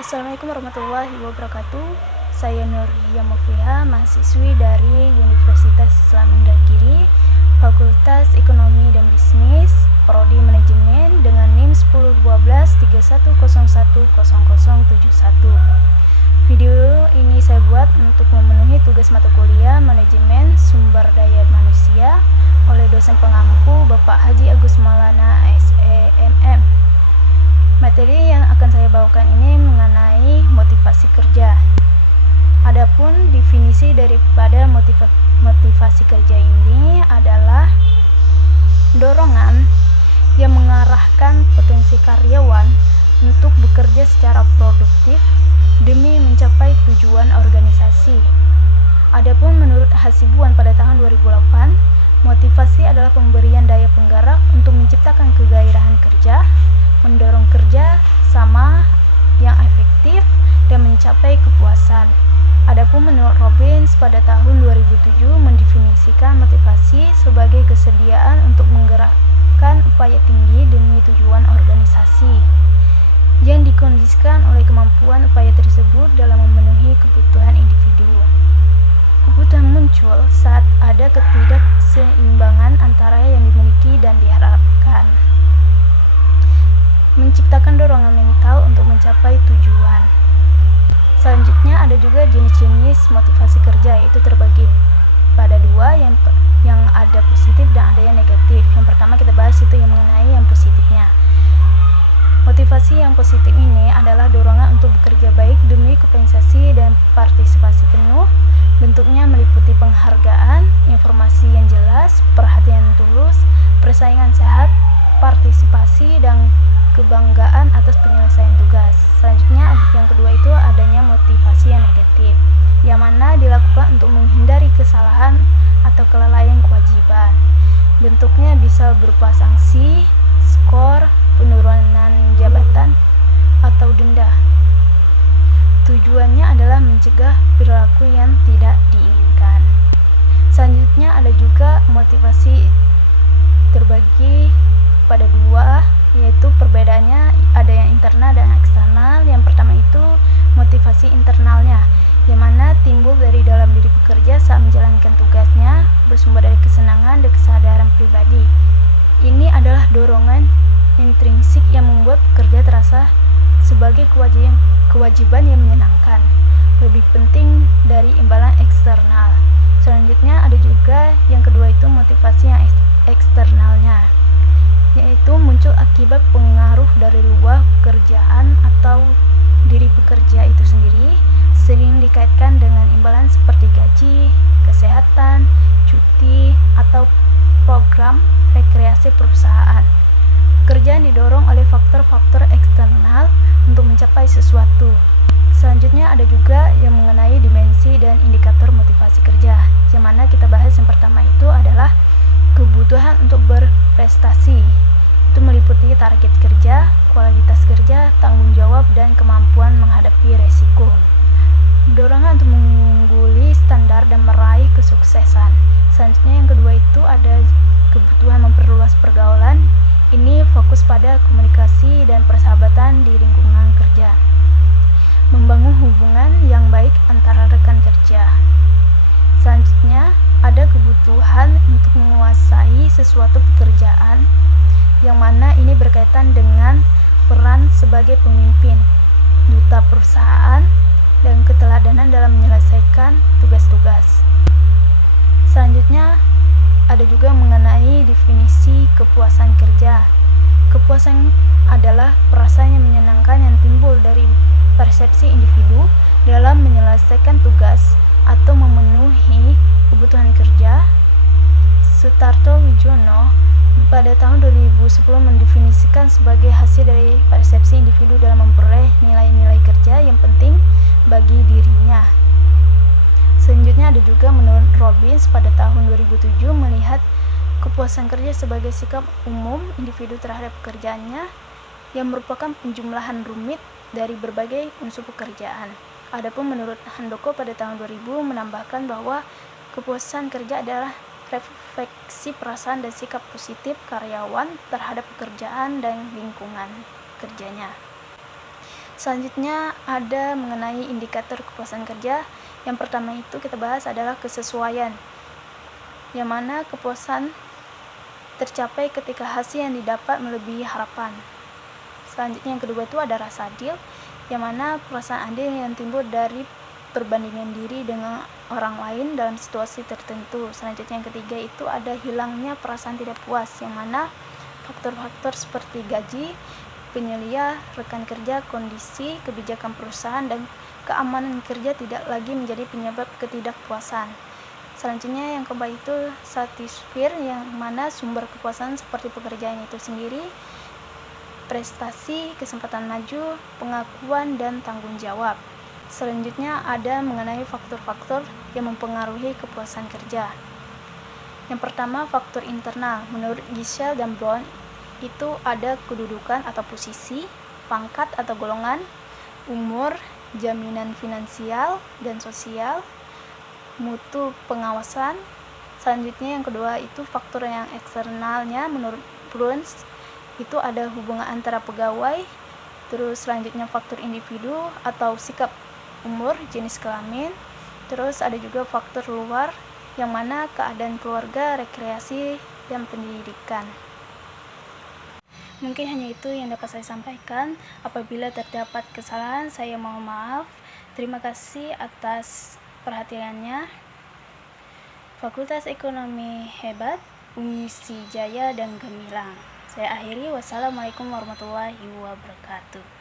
Assalamualaikum warahmatullahi wabarakatuh. Saya Nuriyah Mufiha, mahasiswi dari Universitas Islam Indragiri, Fakultas Ekonomi dan Bisnis, Prodi Manajemen dengan NIM 101231010071. Video ini saya buat untuk memenuhi tugas mata kuliah Manajemen Sumber Daya Manusia oleh dosen pengampu Bapak Haji Agus Maulana SEMM. Materi yang akan saya bawakan ini mengenai motivasi kerja. Adapun definisi daripada motivasi kerja ini adalah dorongan yang mengarahkan potensi karyawan untuk bekerja secara produktif demi mencapai tujuan organisasi. Adapun menurut Hasibuan pada tahun 2008, motivasi adalah pemberian daya penggerak untuk menciptakan kegairahan kerja, mendorong kerja sama yang efektif, dan mencapai kepuasan. Adapun menurut Robbins pada tahun 2007 mendefinisikan motivasi sebagai kesediaan untuk menggerakkan upaya tinggi demi tujuan organisasi yang dikondisikan oleh kemampuan upaya tersebut dalam memenuhi kebutuhan individu. Kebutuhan muncul saat ada ketidakseimbangan antara yang dimiliki dan diharapkan, menciptakan dorongan mental untuk mencapai tujuan. Selanjutnya ada juga jenis-jenis motivasi kerja, yaitu terbagi pada dua, yang ada positif dan ada yang negatif. Yang pertama kita bahas itu yang mengenai yang positifnya. Motivasi yang positif ini adalah dorongan untuk bekerja baik demi kompensasi dan partisipasi penuh. Bentuknya meliputi penghargaan, informasi yang jelas, perhatian tulus, persaingan sehat, partisipasi, dan kebanggaan atas penyelesaian tugas. Selanjutnya yang kedua itu adanya motivasi yang negatif, yang mana dilakukan untuk menghindari kesalahan atau kelalaian kewajiban. Bentuknya bisa berupa sanksi, skor, penurunan jabatan, atau denda. Tujuannya adalah mencegah perilaku yang tidak diinginkan. Selanjutnya ada juga motivasi terbagi pada dua, yaitu perbedaannya ada yang internal dan eksternal. Yang pertama itu motivasi internalnya, yang mana timbul dari dalam diri pekerja saat menjalankan tugasnya, bersumber dari kesenangan dan kesadaran pribadi. Ini adalah dorongan intrinsik yang membuat pekerja terasa sebagai kewajiban yang menyenangkan, lebih penting dari imbalan eksternal. Selanjutnya ada juga yang kedua itu motivasi yang eksternalnya, yaitu muncul akibat pengaruh dari luar pekerjaan atau diri pekerja itu sendiri, sering dikaitkan dengan imbalan seperti gaji, kesehatan, cuti, atau program rekreasi perusahaan. Pekerjaan didorong oleh faktor-faktor eksternal untuk mencapai sesuatu. Selanjutnya ada juga yang mengenai dimensi dan indikator motivasi kerja, yang mana kita bahas yang pertama itu adalah kebutuhan untuk berprestasi. Itu meliputi target kerja, kualitas kerja, tanggung jawab, dan kemampuan menghadapi resiko. Dorongan untuk mengungguli standar dan meraih kesuksesan. Selanjutnya yang kedua itu ada kebutuhan memperluas pergaulan. Ini fokus pada komunikasi dan persahabatan di lingkungan kerja, membangun hubungan yang baik antara rekan kerja. Selanjutnya ada kebutuhan untuk menguasai sesuatu pekerjaan, yang mana ini berkaitan dengan peran sebagai pemimpin, duta perusahaan, dan keteladanan dalam menyelesaikan tugas-tugas. Selanjutnya ada juga mengenai definisi kepuasan kerja. Kepuasan adalah perasaan yang menyenangkan yang timbul dari persepsi individu dalam menyelesaikan tugas atau memenuhi kebutuhan kerja. Sutarto Wijono pada tahun 2010 mendefinisikan sebagai hasil dari persepsi individu dalam memperoleh nilai-nilai kerja yang penting bagi dirinya. Selanjutnya ada juga menurut Robbins pada tahun 2007 melihat kepuasan kerja sebagai sikap umum individu terhadap pekerjaannya yang merupakan penjumlahan rumit dari berbagai unsur pekerjaan. Adapun menurut Handoko pada tahun 2000 menambahkan bahwa kepuasan kerja adalah refleksi perasaan dan sikap positif karyawan terhadap pekerjaan dan lingkungan kerjanya. Selanjutnya ada mengenai indikator kepuasan kerja. Yang pertama itu kita bahas adalah kesesuaian, yang mana kepuasan tercapai ketika hasil yang didapat melebihi harapan. Selanjutnya yang kedua itu ada rasa adil, yang mana perasaan adil yang timbul dari perbandingan diri dengan orang lain dalam situasi tertentu. Selanjutnya yang ketiga itu ada hilangnya perasaan tidak puas, yang mana faktor-faktor seperti gaji, penyelia, rekan kerja, kondisi, kebijakan perusahaan, dan keamanan kerja tidak lagi menjadi penyebab ketidakpuasan. Selanjutnya yang keempat itu satisfier, yang mana sumber kepuasan seperti pekerjaan itu sendiri, prestasi, kesempatan maju, pengakuan, dan tanggung jawab. Selanjutnya ada mengenai faktor-faktor yang mempengaruhi kepuasan kerja. Yang pertama, faktor internal. Menurut Giselle dan Brown, itu ada kedudukan atau posisi, pangkat atau golongan, umur, jaminan finansial dan sosial, mutu pengawasan. Selanjutnya yang kedua itu faktor yang eksternalnya. Menurut Bruns itu ada hubungan antara pegawai. Terus selanjutnya faktor individu atau sikap, umur, jenis kelamin. Terus ada juga faktor luar, yang mana keadaan keluarga, rekreasi, dan pendidikan. Mungkin hanya itu yang dapat saya sampaikan. Apabila terdapat kesalahan, saya mohon maaf. Terima kasih atas perhatiannya. Fakultas Ekonomi hebat, Unisi Jaya dan Gemilang. Saya akhiri. Wassalamualaikum warahmatullahi wabarakatuh.